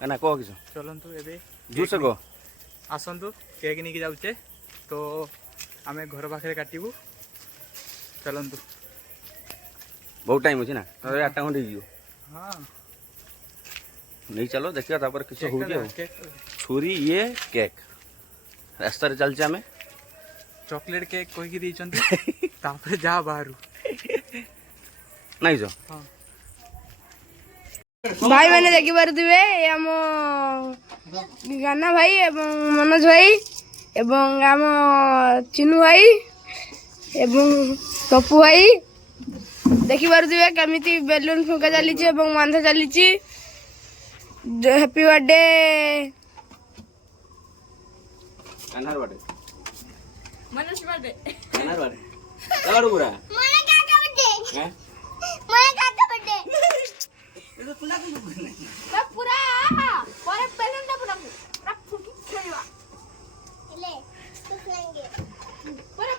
ना कह कि चलतु ए जुस को आसतु केक नहीं जाऊे तो आम घर पाखे काटू चलतु बहुत टाइम अच्छे ना 8टा खंडे हाँ नहीं चलो देखिए तापर किसी हो छुरी ये केक रास्ता रे चलचे आमे चॉकलेट केक कहीकि देइचंती तापर जा बाहर नहीं जो हाँ भाई मैंने देखी पारे आम गाना भाई एवं मनोज भाई एवं आम चिनू भाई एवं पप्पू भाई देखी पारे केमी बेलून फुंका चली बांधा चली हैप्पी बर्थडे कान्हार बाटे मनोज बर्थडे कान्हार बाटे लगाड़ो पूरा मोने काका बर्थडे हैं मोने काका बर्थडे ये तो पूरा पूरा पर बेलून टा पूरा फुकी खेलवा ले तो खेलेंगे परे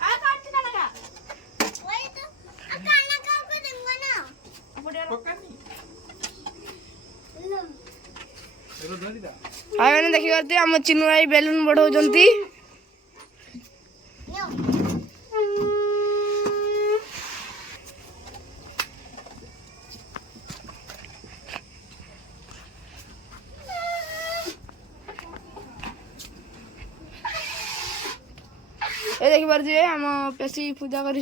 आ काट ना लगा वही तो खाना का को दूंगा ना पक्का हाँ मैंने देखी पारे आम चिनू भाई बेलून बढ़ाऊँ ये देखी पारे आम पेशी पूजा कर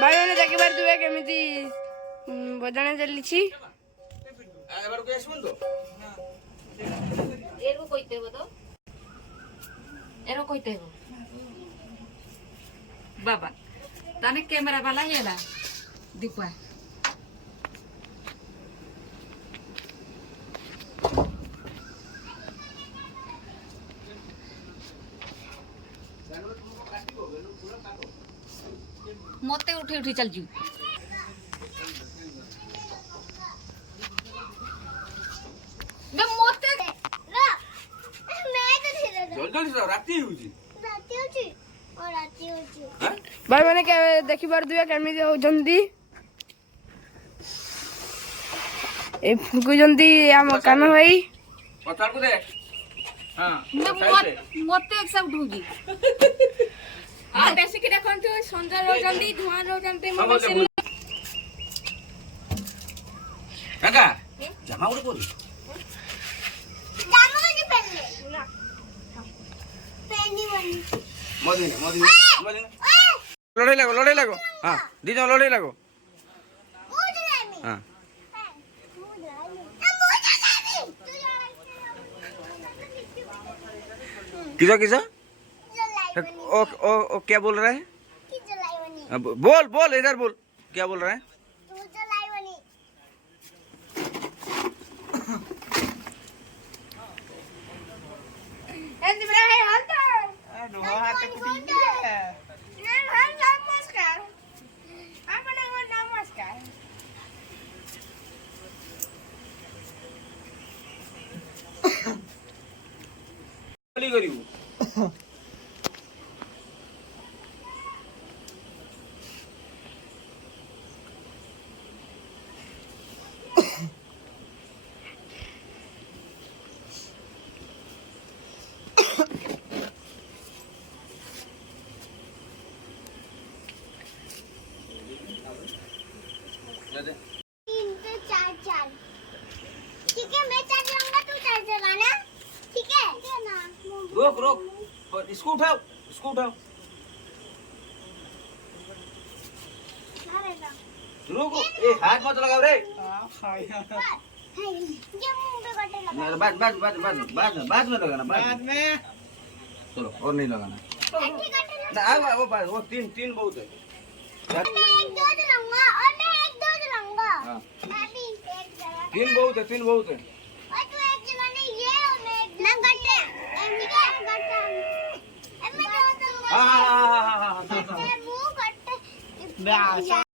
भाई मैंने देखी पारे केमी बजाणे चली बाबा ताने कैमरा वाला हेला दीपा मते उठी उठी चल जू मैं मते रा मैं तो धीरे जल्दी से राती होजी और राती होची भाई मैंने देखी पारे केमी होती ए फुकुचंती आम काना भाई पथर को दे हां मैं मते एक्सेप्ट होगी आ बेसी के देखंतु सुंदर हो जंदी धुआं हो जंती मशीन काका जमा उड़े बोल जामा नहीं पहनले ना पहनी बनी मोदी लड़े लगो हां दीजो लड़े लगो हां किसा किसा ओ क्या बोल रहा है बोल बोल इधर बोल क्या बोल रहा है ठीक है मैं चार्ज लूंगा तू चार्ज लगाना ठीक है रोक रोक इसको उठाओ रुक ए हाथ मत लगाओ रे ये मुंह पे कटे लगा बाद में लगाना बाद में चलो और नहीं लगाना ना वो तीन बहुत है मैं एक दो जलाऊंगा और मैं एक दो जलाऊंगा हाँ। मैं भी एक जला तीन बहुत है और तू एक जलाने ये और मैं गट्टे ठीक है गट्टा मैं दो जलाऊंगा हाँ मुंह कट्टे